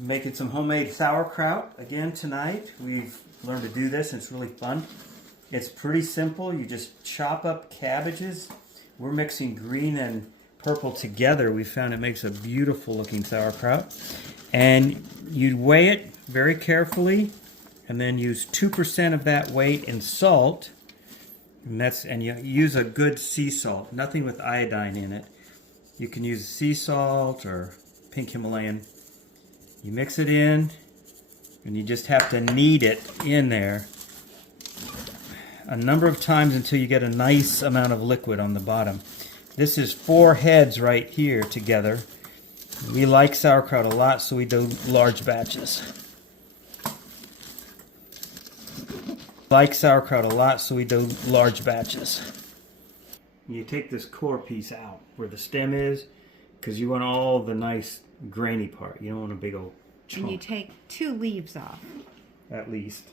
Making some homemade sauerkraut again tonight. We've learned to do this and it's really fun. It's pretty simple. You just chop up cabbages. We're mixing green and purple together. We found it makes a beautiful looking sauerkraut. And you weigh it very carefully and then use 2% of that weight in salt. And you use a good sea salt, nothing with iodine in it. You can use sea salt or pink Himalayan. You mix it in, and you just have to knead it in there a number of times until you get a nice amount of liquid on the bottom. This is 4 heads right here together. We like sauerkraut a lot, so we do large batches. You take this core piece out where the stem is, because you want all the nice grainy part. You don't want a big old chunk. And you take 2 leaves off. At least.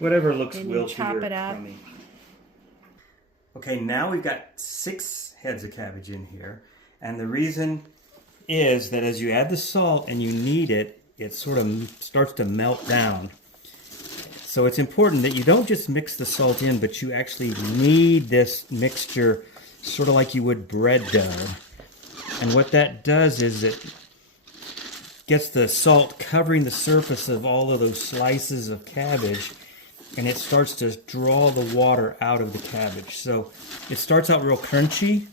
Whatever looks wilty or chop it up. crummy. Okay, now we've got 6 heads of cabbage in here. And the reason is that as you add the salt and you knead it, it sort of starts to melt down. So it's important that you don't just mix the salt in, but you actually knead this mixture sort of like you would bread dough. And what that does is it gets the salt covering the surface of all of those slices of cabbage, and it starts to draw the water out of the cabbage. So it starts out real crunchy,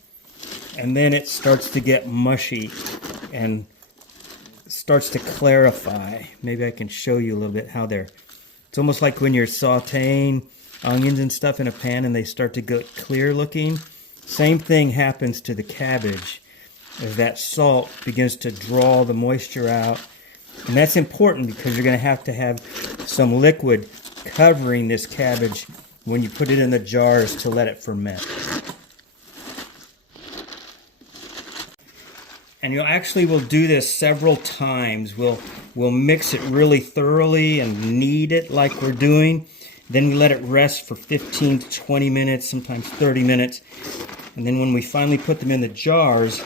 and then it starts to get mushy and starts to clarify. Maybe I can show you a little bit how it's almost like when you're sauteing onions and stuff in a pan and they start to get clear looking. Same thing happens to the cabbage as that salt begins to draw the moisture out. And that's important because you're going to have some liquid covering this cabbage when you put it in the jars to let it ferment. And you actually will do this several times. We'll mix it really thoroughly and knead it like we're doing. Then we let it rest for 15 to 20 minutes, sometimes 30 minutes. And then when we finally put them in the jars,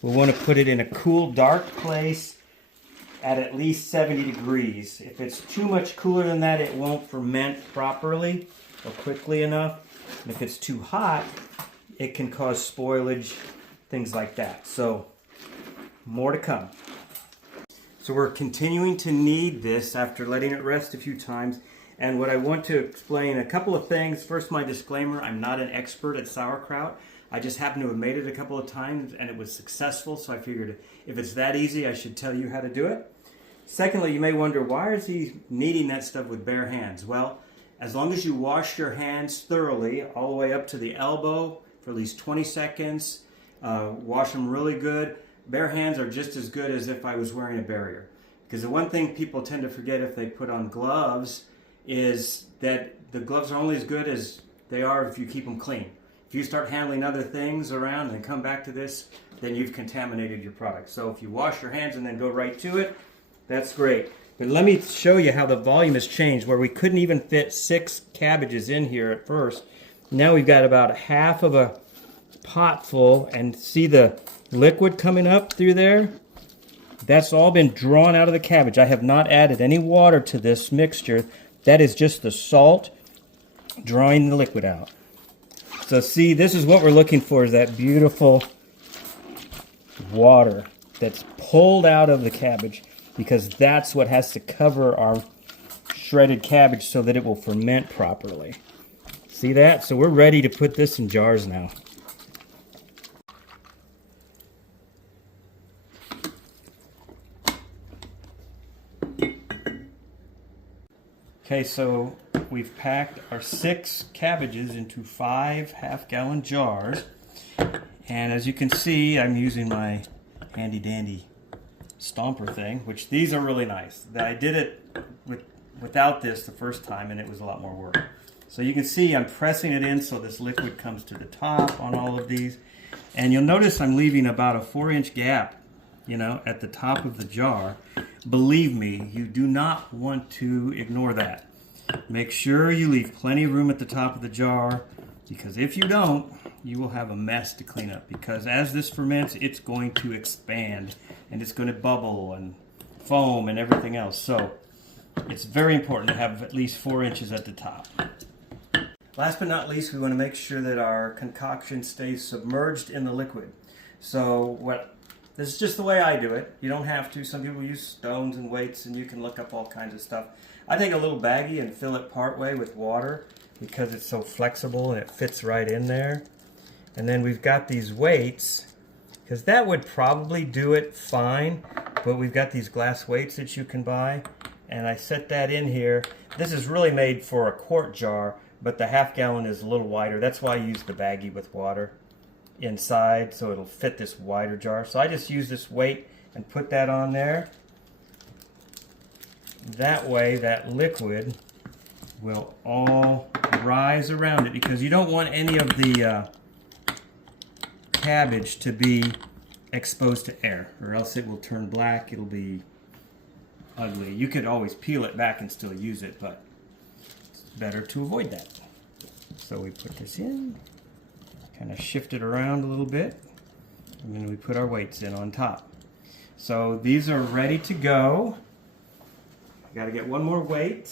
we'll want to put it in a cool, dark place at least 70 degrees. If it's too much cooler than that, it won't ferment properly or quickly enough. And if it's too hot, it can cause spoilage, things like that. So, more to come. So we're continuing to knead this after letting it rest a few times. And what I want to explain, a couple of things. First, my disclaimer, I'm not an expert at sauerkraut. I just happen to have made it a couple of times and it was successful, so I figured if it's that easy, I should tell you how to do it. Secondly, you may wonder, why is he kneading that stuff with bare hands? Well, as long as you wash your hands thoroughly, all the way up to the elbow for at least 20 seconds, wash them really good. Bare hands are just as good as if I was wearing a barrier. Because the one thing people tend to forget if they put on gloves is that the gloves are only as good as they are if you keep them clean. If you start handling other things around and come back to this, then you've contaminated your product. So if you wash your hands and then go right to it, that's great. But let me show you how the volume has changed, where we couldn't even fit 6 cabbages in here at first. Now we've got about half of a pot full, and see the liquid coming up through there? That's all been drawn out of the cabbage. I have not added any water to this mixture. That is just the salt drawing the liquid out. So see, this is what we're looking for, is that beautiful water that's pulled out of the cabbage, because that's what has to cover our shredded cabbage so that it will ferment properly. See that? So we're ready to put this in jars now. Okay, so we've packed our 6 cabbages into 5 half-gallon jars. And as you can see, I'm using my handy-dandy stomper thing, which these are really nice. I did it without this the first time, and it was a lot more work. So you can see I'm pressing it in so this liquid comes to the top on all of these. And you'll notice I'm leaving about a 4-inch gap, at the top of the jar. Believe me, you do not want to ignore that. Make sure you leave plenty of room at the top of the jar, because if you don't, you will have a mess to clean up, because as this ferments, it's going to expand and it's going to bubble and foam and everything else. So it's very important to have at least 4 inches at the top. Last but not least, we want to make sure that our concoction stays submerged in the liquid. So this is just the way I do it. You don't have to. Some people use stones and weights, and you can look up all kinds of stuff. I take a little baggie and fill it part way with water because it's so flexible and it fits right in there. And then we've got these weights, because that would probably do it fine, but we've got these glass weights that you can buy, and I set that in here. This is really made for a quart jar, but the half gallon is a little wider. That's why I use the baggie with water inside, so it'll fit this wider jar. So I just use this weight and put that on there. That way that liquid will all rise around it, because you don't want any of the cabbage to be exposed to air, or else it will turn black. It'll be ugly. You could always peel it back and still use it, but it's better to avoid that. So we put this in, kind of shift it around a little bit, and then we put our weights in on top. So these are ready to go. I got to get one more weight.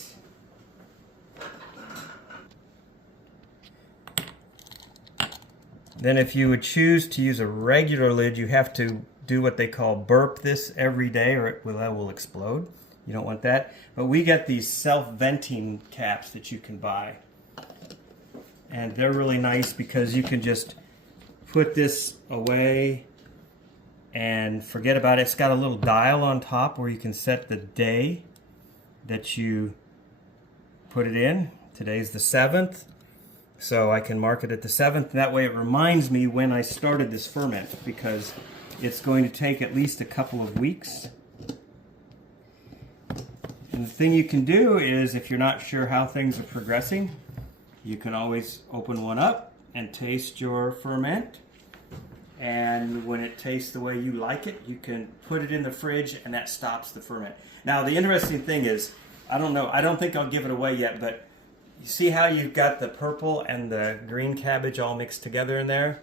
Then if you would choose to use a regular lid, you have to do what they call burp this every day, or it will explode. You don't want that. But we get these self-venting caps that you can buy. And they're really nice because you can just put this away and forget about it. It's got a little dial on top where you can set the day that you put it in. Today's the 7th. So I can mark it at the 7th. That way it reminds me when I started this ferment, because it's going to take at least a couple of weeks. And the thing you can do is, if you're not sure how things are progressing, you can always open one up and taste your ferment. And when it tastes the way you like it, you can put it in the fridge, and that stops the ferment. Now the interesting thing is, I don't think I'll give it away yet, but you see how you've got the purple and the green cabbage all mixed together in there?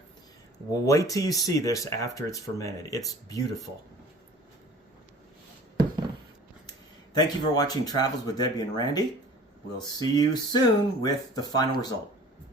Well, wait till you see this after it's fermented. It's beautiful. Thank you for watching Travels with Debbie and Randy. We'll see you soon with the final result.